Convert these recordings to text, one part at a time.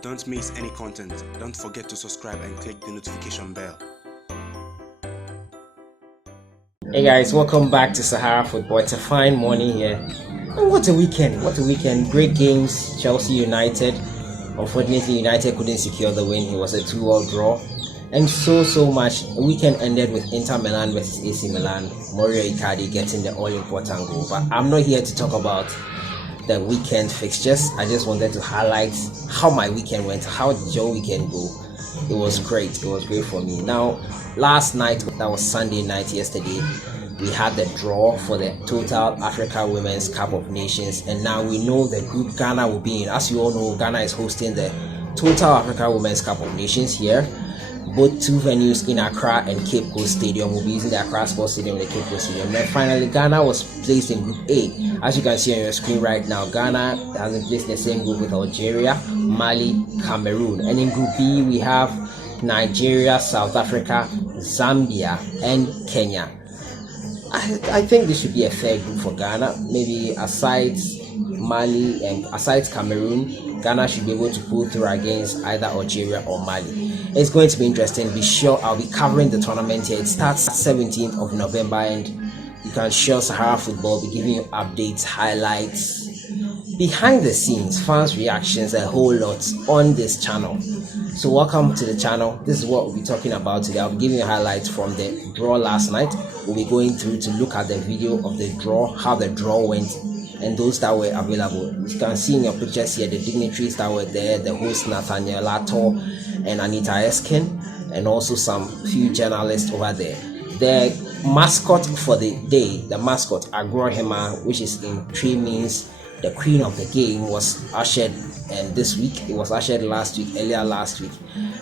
Don't miss any content. Don't forget to subscribe and click the notification bell. Hey guys, welcome back to Sahara Football. It's a fine morning here. And what a weekend! What a weekend! Great games. Chelsea United. Unfortunately, United couldn't secure the win. It was a 2-2 draw. And so much. The weekend ended with Inter Milan versus AC Milan. Mario Icardi getting the all-important goal. But I'm not here to talk about the weekend fixtures. I just wanted to highlight how my weekend went, how did your weekend go. It was great. It was great for me. Now, last night, that was Sunday night yesterday, we had the draw for the Total Africa Women's Cup of Nations, and now we know the group Ghana will be in. As you all know, Ghana is hosting the Total Africa Women's Cup of Nations here. Both two venues in Accra and Cape Coast Stadium will be using the Accra Sports Stadium and the Cape Coast Stadium. And then finally, Ghana was placed in Group A. As you can see on your screen right now, Ghana has been placed in the same group with Algeria, Mali, Cameroon. And in Group B, we have Nigeria, South Africa, Zambia, and Kenya. I think this should be a fair group for Ghana. Maybe aside Mali and aside Cameroon, Ghana should be able to pull through against either Algeria or Mali. It's going to be interesting. Be sure I'll be covering the tournament here. It starts 17th of November, and you can share Sahara Football, be giving you updates, highlights, behind the scenes, fans' reactions, and a whole lot on this channel. So welcome to the channel. This is what we'll be talking about today. I'll be giving you highlights from the draw last night. We'll be going through to look at the video of the draw, how the draw went, and those that were available. You can see in your pictures here the dignitaries that were there, the host Nathaniel Lato and Anita Eskin, and also some few journalists over there. The mascot for the day, the mascot Agrohema, which is in Tree means the queen of the game, was ushered this week. It was ushered earlier last week,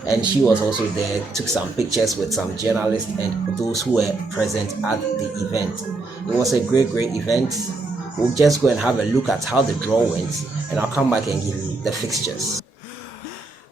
and she was also there, took some pictures with some journalists and those who were present at the event. It was a great event. We'll just go and have a look at how the draw went, and I'll come back and give you the fixtures.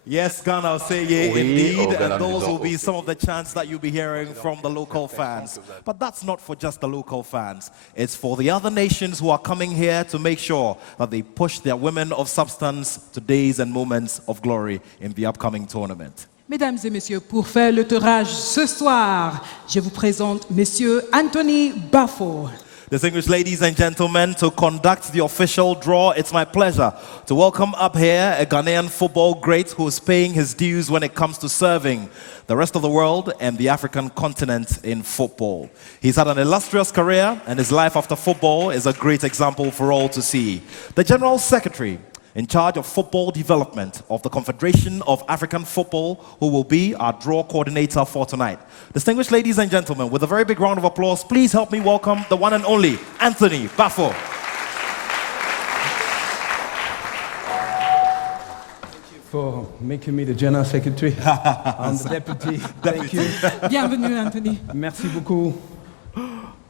Yes, Ghana, I'll say yeah, indeed, and those will be some of the chants that you'll be hearing from the local fans. But that's not for just the local fans. It's for the other nations who are coming here to make sure that they push their women of substance to days and moments of glory in the upcoming tournament. Mesdames et messieurs, pour faire le tirage ce soir, je vous présente Monsieur Anthony Bafo. Distinguished ladies and gentlemen, to conduct the official draw, it's my pleasure to welcome up here a Ghanaian football great who is paying his dues when it comes to serving the rest of the world and the African continent in football. He's had an illustrious career, and his life after football is a great example for all to see. The General Secretary in charge of football development of the Confederation of African Football, who will be our draw coordinator for tonight. Distinguished ladies and gentlemen, with a very big round of applause, please help me welcome the one and only Anthony Bafo. Thank you for making me the General Secretary. I'm the Deputy. Thank you. Bienvenue, Anthony. Merci beaucoup.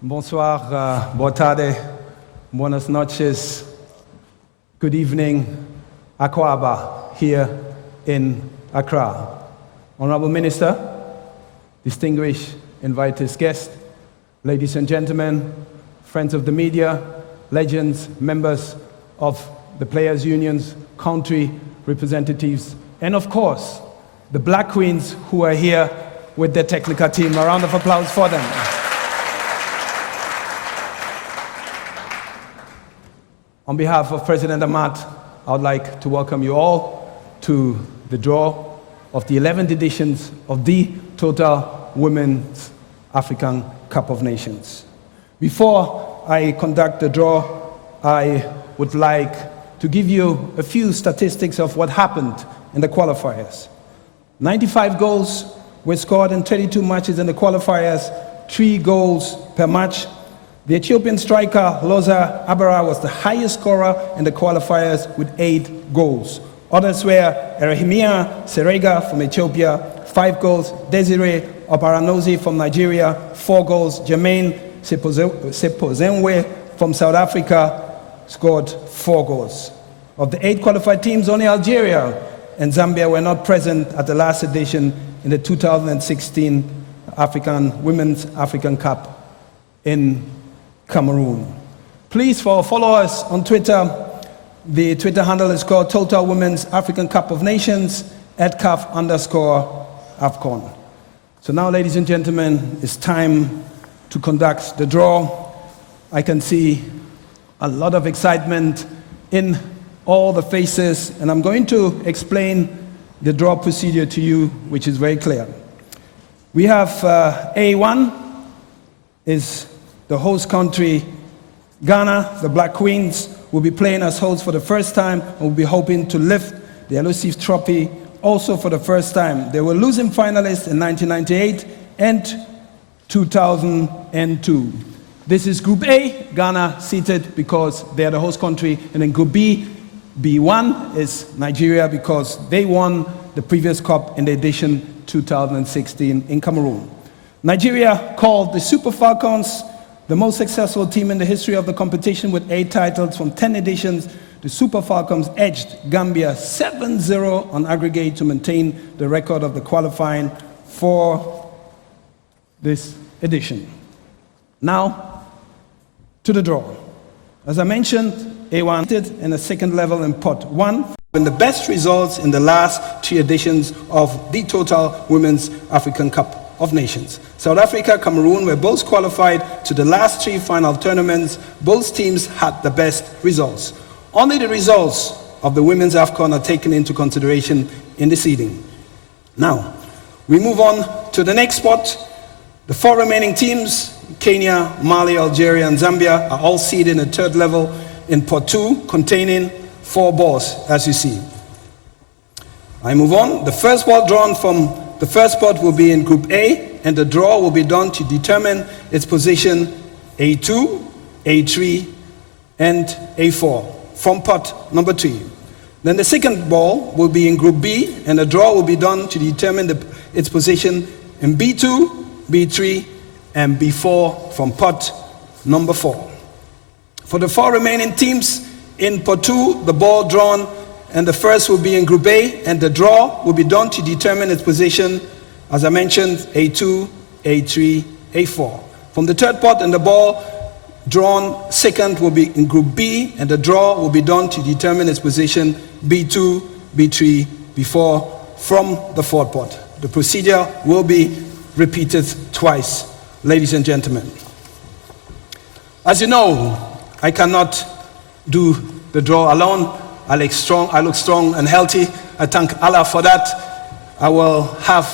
Bonsoir, boa tarde, buenas noches. Good evening, Akwaba, here in Accra. Honorable Minister, distinguished invited guests, ladies and gentlemen, friends of the media, legends, members of the players' unions, country representatives, and of course, the Black Queens who are here with their technical team. A round of applause for them. On behalf of President Amat, I would like to welcome you all to the draw of the 11th editions of the Total Women's African Cup of Nations. Before I conduct the draw, I would like to give you a few statistics of what happened in the qualifiers. 95 goals were scored in 32 matches in the qualifiers, 3 goals per match. The Ethiopian striker Loza Abara was the highest scorer in the qualifiers with 8 goals. Others were Erehimia Serega from Ethiopia, 5 goals. Desiree Oparanozi from Nigeria, 4 goals. Jermaine Sepozenwe from South Africa scored 4 goals. Of the 8 qualified teams, only Algeria and Zambia were not present at the last edition in the 2016 Women's African Cup in Cameroon. Please follow us on Twitter The Twitter handle is called Total Women's African Cup of Nations @CAF_AFCON. So now, ladies and gentlemen, it's time to conduct the draw. I can see a lot of excitement in all the faces, and I'm going to explain the draw procedure to you, which is very clear. We have A1 is the host country, Ghana. The Black Queens will be playing as hosts for the first time and will be hoping to lift the elusive trophy also for the first time. They were losing finalists in 1998 and 2002. This is Group A, Ghana seated because they are the host country, and then Group B, B1 is Nigeria because they won the previous cup in the edition 2016 in Cameroon. Nigeria, called the Super Falcons, the most successful team in the history of the competition with 8 titles from 10 editions. The Super Falcons edged Gambia 7-0 on aggregate to maintain the record of the qualifying for this edition. Now, to the draw. As I mentioned, A1 in a second level in Pot 1, and the best results in the last 3 editions of the Total Women's African Cup of Nations. South Africa, Cameroon were both qualified to the last 3 final tournaments. Both teams had the best results. Only the results of the women's Afcon are taken into consideration in the seeding. Now, we move on to the next spot. The 4 remaining teams, Kenya, Mali, Algeria, and Zambia, are all seeded in the 3rd level in Pot 2, containing 4 balls, as you see. I move on. The first ball drawn from the first spot will be in Group A, and the draw will be done to determine its position A2, A3, and A4 from pot number 3. Then the second ball will be in Group B, and the draw will be done to determine its position in B2, B3, and B4 from pot number 4. For the 4 remaining teams in pot 2, the ball drawn and the first will be in Group A, and the draw will be done to determine its position, as I mentioned, A2, A3, A4. From the 3rd pot, and the ball drawn second will be in Group B, and the draw will be done to determine its position, B2, B3, B4 from the 4th pot. The procedure will be repeated twice, ladies and gentlemen. As you know, I cannot do the draw alone. I look strong and healthy. I thank Allah for that. I will have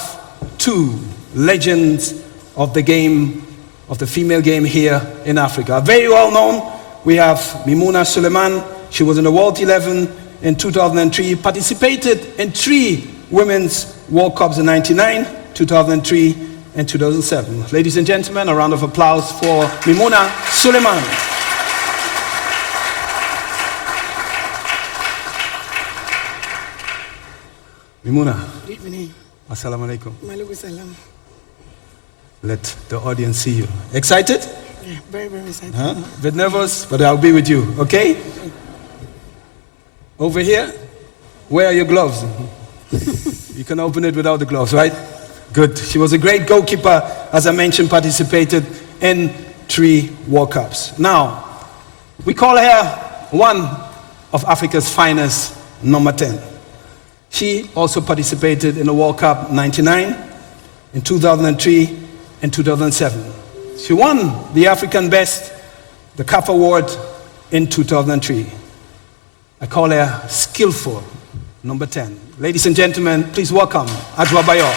2 legends of the game, of the female game here in Africa. Very well known, we have Mimouna Suleiman. She was in the World 11 in 2003, participated in 3 Women's World Cups in 1999, 2003, and 2007. Ladies and gentlemen, a round of applause for Mimouna Suleiman. Mimouna. Good evening. Assalamu alaikum. Malaikum salam. Let the audience see you. Excited? Yeah, very, very excited. Huh? A bit nervous, but I'll be with you, okay? Over here, where are your gloves? You can open it without the gloves, right? Good. She was a great goalkeeper, as I mentioned, participated in 3 World Cups. Now, we call her one of Africa's finest, number 10. She also participated in the World Cup 99, in 2003, and 2007. She won the African Best, the CAF Award, in 2003. I call her skillful, number 10. Ladies and gentlemen, please welcome Adwa Bayo.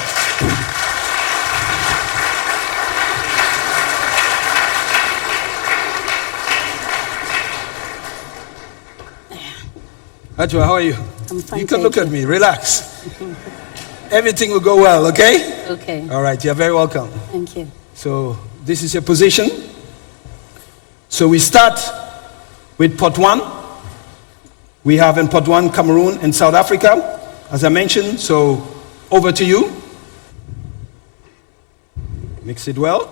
Adwa, how are you? I'm fine. You can look at me, relax. Everything will go well, okay? Okay. All right, you're very welcome. Thank you. So this is your position. So we start with pot 1. We have in pot 1 Cameroon and South Africa, as I mentioned. So over to you. Mix it well.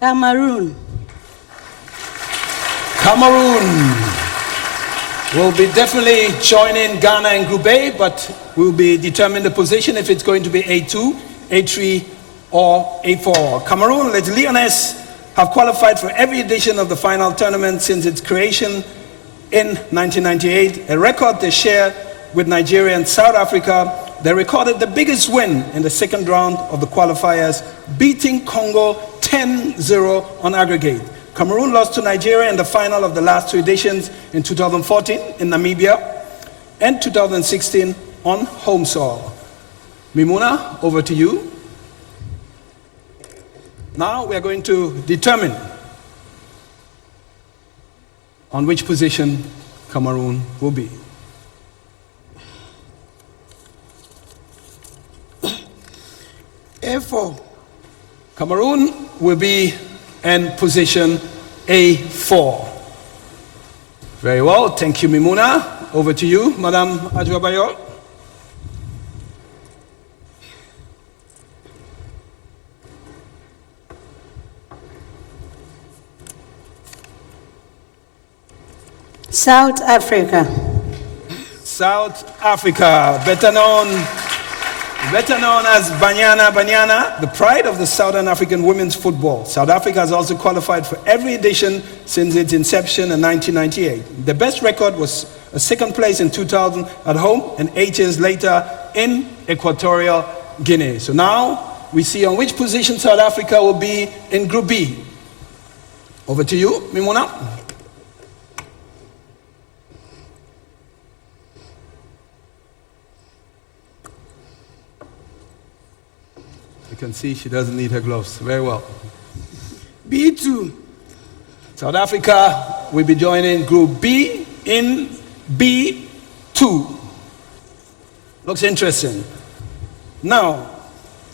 Cameroon. Cameroon. will be definitely joining Ghana in Group A, but we'll be determining the position if it's going to be A2, A3, or A4. Cameroon, Les Lions, have qualified for every edition of the final tournament since its creation in 1998, a record they share with Nigeria and South Africa. They recorded the biggest win in the second round of the qualifiers, beating Congo 10-0 on aggregate. Cameroon lost to Nigeria in the final of the last two editions in 2014 in Namibia and 2016 on home soil. Mimuna, over to you. Now we are going to determine on which position Cameroon will be. A4. Cameroon will be in position A4. Very well, thank you, Mimuna. Over to you, Madame Adjoabayor. South Africa. South Africa, better known as Banyana, the pride of the Southern African women's football. South Africa has also qualified for every edition since its inception in 1998. The best record was a second place in 2000 at home and 8 years later in Equatorial Guinea. So now we see on which position South Africa will be in Group B. Over to you, Mimuna. You can see she doesn't need her gloves. Very well. B2. South Africa will be joining Group B in B2. Looks interesting. Now,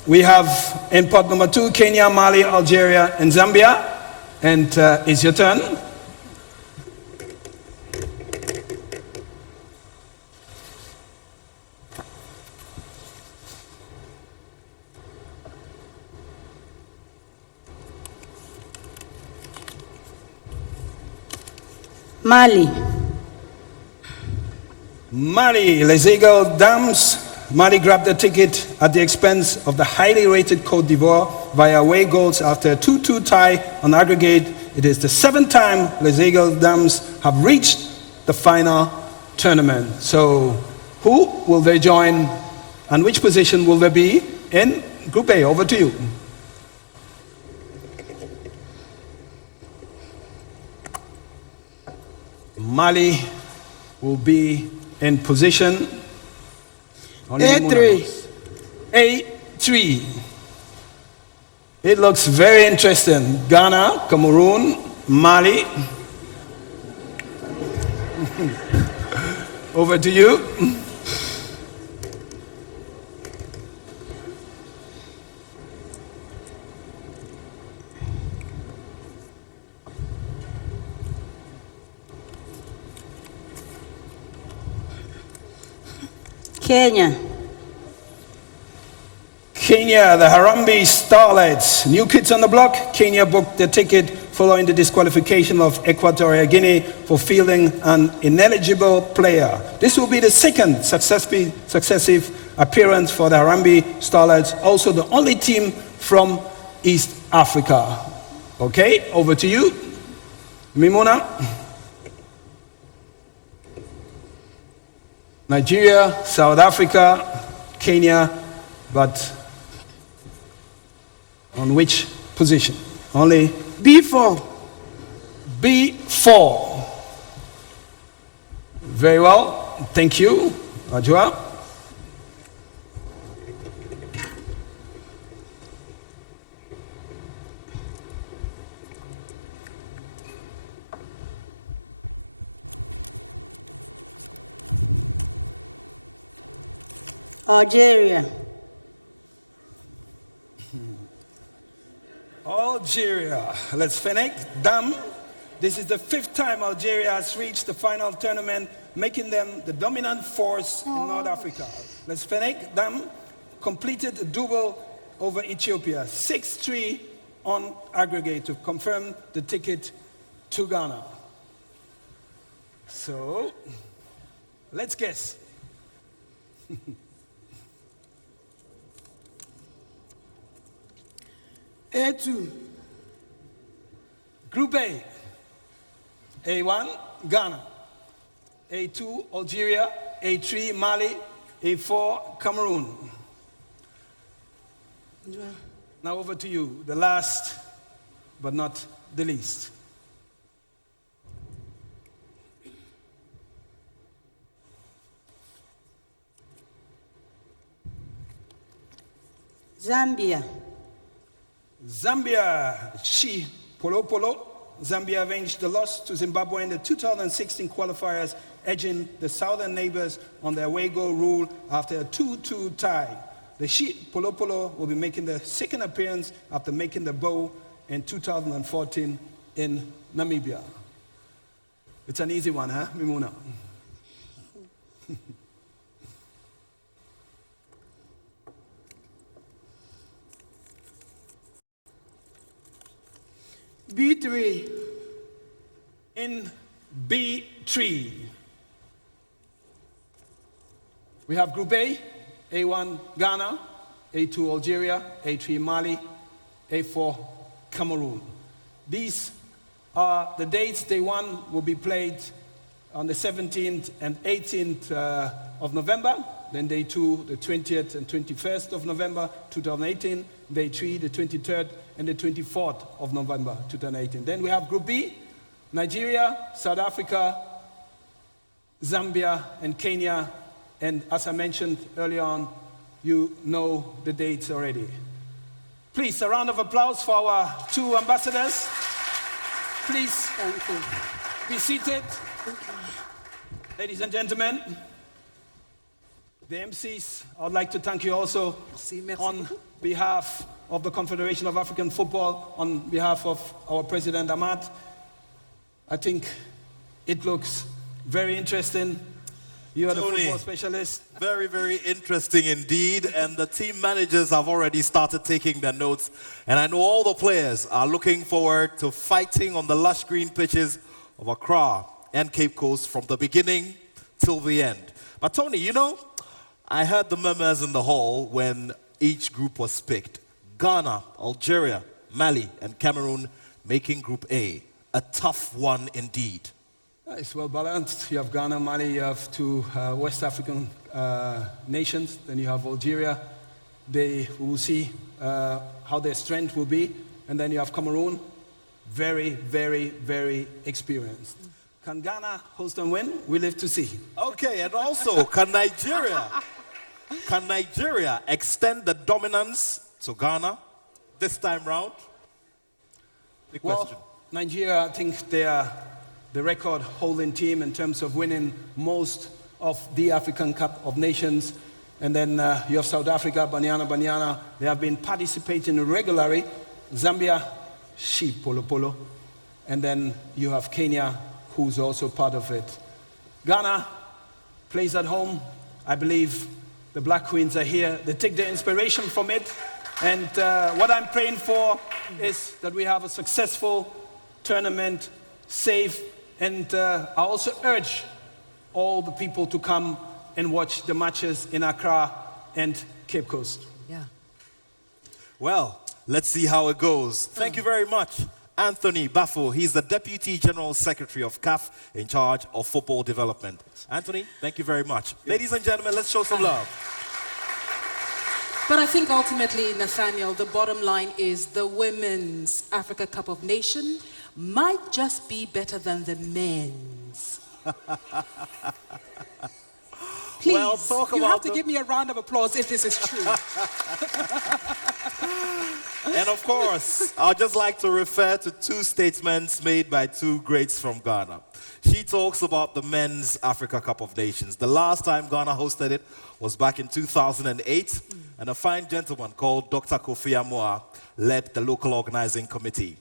we have in pot number 2, Kenya, Mali, Algeria, and Zambia. And it's your turn. Mali. Mali, Les Eagles Dames. Mali grabbed the ticket at the expense of the highly rated Côte d'Ivoire via away goals after a 2-2 tie on aggregate. It is the 7th time Les Eagles Dames have reached the final tournament. So who will they join and which position will they be in Group A? Over to you. Mali will be in position A3. A3. It looks very interesting. Ghana, Cameroon, Mali. Over to you. Kenya. Kenya, the Harambee Starlets. New kids on the block. Kenya booked the ticket following the disqualification of Equatorial Guinea for fielding an ineligible player. This will be the second successive appearance for the Harambee Starlets, also the only team from East Africa. Okay, over to you, Mimuna. Nigeria, South Africa, Kenya, but on which position? Only B4. B4. Very well, thank you, Ajua. Algeria. Algeria. Let's finish. Dam. This is the 5th time Algeria has reached the final tournament, making them the dominant force in North Africa. Let's finish. Dam completed a double over Ethiopia, 6-3 on aggregate to confirm the ticket to Ghana. So, let's guess. A2. Group A. A1, Ghana. A2, Algeria. A3, Mali. A4, Cameroon. Now over to you, the last but not the least. Zambia. Zambia, Chi Polo Polo. Zambia avenged the loss to Zimbabwe in the 2016 qualifiers, edging the southern neighbors on their away goal rule after a 2-2 tie. The Chi Polo Polo will be making their second appearance after making the bow in 2014 in Namibia. It's an easy one, huh, Mimuna? B3. In B3, we have Group A, A1 Ghana, A2 Algeria, A3 Mali, A4 Cameroon. These are the dates. Day 1 will be played on the 17th and 18th of November. Then Day 2, the 20th and 21st of November 2018. Day 3, the 23rd and the 24th of November 2018. Then we have Group B, Nigeria, South Africa, Zambia, and Kenya. And as I mentioned earlier on, you know the dates already. Please, a round of applause for our two ambassadors. Please be seated. Ladies and gentlemen, the MCs, I would like to thank you also on behalf of the Confederation of African Football, on behalf of our President Ahmad. I think it looks very interesting. You are the Tony, football specialist. Very, very interesting indeed. And the team managers have already started taking their notes. And I know all the players are looking forward to fighting on the lush green pitches of Accra and Cape Coast from the beginning till the end. But Tony, you know, I heard the murmurs in the hall when each group was picked. Ghana, Algeria, Mali, and Cameroon making Group A. A tough one indeed. It's well balanced. You have Ghana, Mali, you have two West African nations, then you have Algeria. We will see how their strength will be. And then you have Cameroon, very, very, very experienced. Can Ghana host and win? We live to see. Okay, and also, can Nigeria extend the dominance to Ghana this time round? Big question. Well, Nigeria, I think they are the record-holding team in terms of winning most of the African Cup of Nations. And then you have South Africa, Banyana. They have been participating regularly. Zambia, Chi Polo Polo. And then you have Kenya, who's also part of it. Ghana plays at home. I believe the Black Queens are here. They take their inspiration from it. And what I'm praying for is that we have a successful tournament, safe, and I also urge all the people to come and watch the matches in Accra and Cape Coast. Yeah. Well, let's see how it goes. Thank you very much, Anthony Bafo. He's the Deputy General Secretary of CAF in charge of football development. Anthony, thank you very much. Ladies and gentlemen, let's show some love. But I think ultimately, Nathaniel, the bottom line is the Women's Africa Cup of Nations might just be better than the men's. Please, Well, talk you about have to give me a round of applause if this is true. And of course, I'd just like to refer to two statements made by two greats from Ghana. She talks about the Men's Africa Cup of Nations. The last time Ghana hosted it was back in 2008, and a fine gentleman called Dr. Kofi Amoah led the local organizing committee.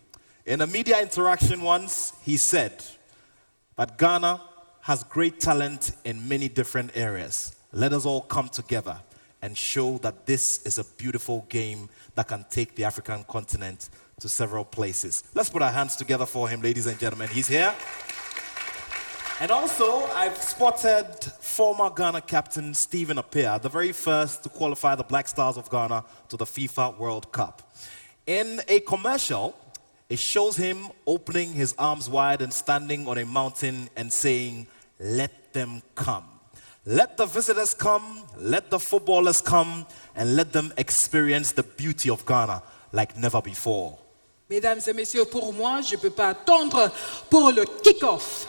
In a media interaction once, he said that Ghana has great talent in many different areas. Let us all come together and show that this is a beautiful game that can take the African continent to several places. Let's put our hands together for him, ladies and gentlemen. He's here. And also, I've spotted former Ghana captain Stephen Appiah, the very first to qualify the Black Stars of Ghana to the FIFA World Cup. In a commercial, it shows him opening his arms wide and standing on a mountain and saying, "Let them come. Let the visitors come, let the footballers come, and let them experience the beauty of Ghana like never before." Mesdames et messieurs, pour moi, je ne peux pas attendre pour le kick-off.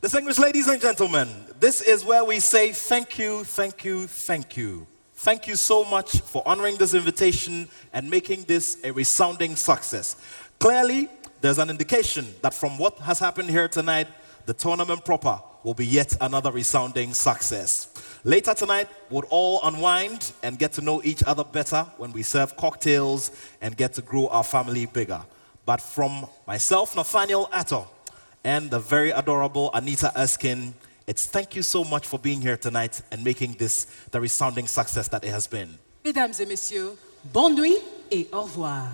Distinguished ladies and gentlemen, this is where we say thank you, thank you, thank you. Thank you so much for honoring this invitation and making this a resounding success. Clearly, there's an indication that from what has happened here tonight, the tournament proper will be yet another resounding success. Later tonight, we'll all unwind and get to know each other better when we serve cocktails and get to grow our family bigger. But from myself, Nathaniel Atto, and the very adorable Anita Erskine, it's thank you so much for being here tonight and making this the resounding success that it has been. Mesdames et messieurs, bonne nuit et au revoir.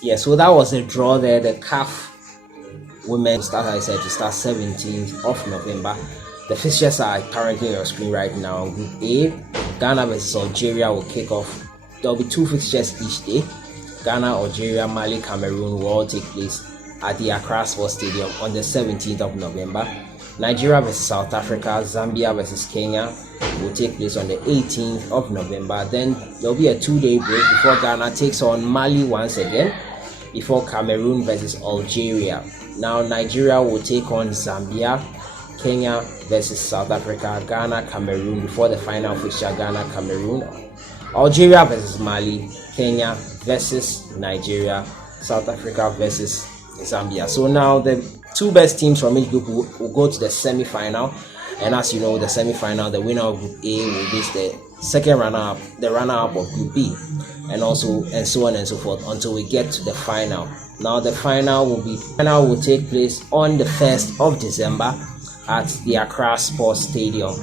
Yeah, so that was the draw there. The CAF women start, I said, to start 17th of November. The fixtures are currently on your screen right now. Group A, Ghana versus Algeria will kick off. There will be 2 fixtures each day. Ghana, Algeria, Mali, Cameroon will all take place at the Accra Sports Stadium on the 17th of November. Nigeria versus South Africa, Zambia versus Kenya will take place on the 18th of November. Then there will be a 2-day break before Ghana takes on Mali once again, before Cameroon versus Algeria. Now Nigeria will take on Zambia, Kenya versus South Africa, Ghana, Cameroon before the final fixture, Ghana, Cameroon. Algeria versus Mali, Kenya versus Nigeria, South Africa versus Zambia. So now the 2 best teams from each group will go to the semi-final, and as you know, the semi-final, the winner of Group A will face the second runner-up, the runner-up of Group B, and so on and so forth until we get to the final. Now the final will take place on the 1st of December at the Accra Sports Stadium.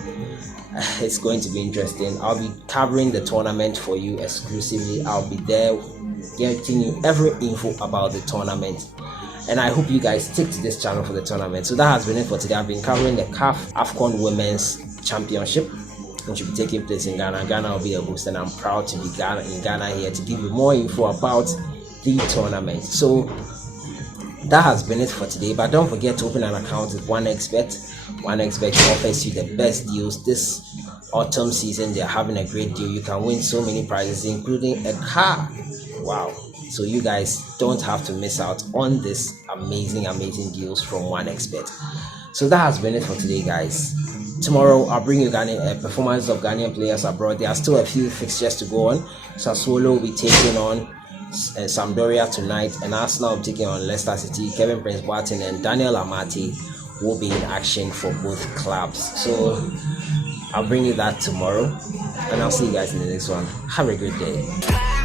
It's going to be interesting. I'll be covering the tournament for you exclusively. I'll be there getting you every info about the tournament, and I hope you guys stick to this channel for the tournament. So that has been it for today. I've been covering the CAF Afcon Women's Championship, which will be taking place in Ghana. Ghana will be the host, and I'm proud to be in Ghana here to give you more info about the tournament. So that has been it for today, but don't forget to open an account with OneXBet. OneXBet offers you the best deals this autumn season. They're having a great deal. You can win so many prizes, including a car. Wow. So you guys don't have to miss out on this amazing deals from OneXBet. So that has been it for today, guys. Tomorrow I'll bring you performances of Ghanaian players abroad. There are still a few fixtures to go on. Sassuolo will be taking on Sampdoria tonight, and Arsenal will be taking on Leicester City. Kevin Prince Boateng and Daniel Amati will be in action for both clubs. So I'll bring you that tomorrow, and I'll see you guys in the next one. Have a great day.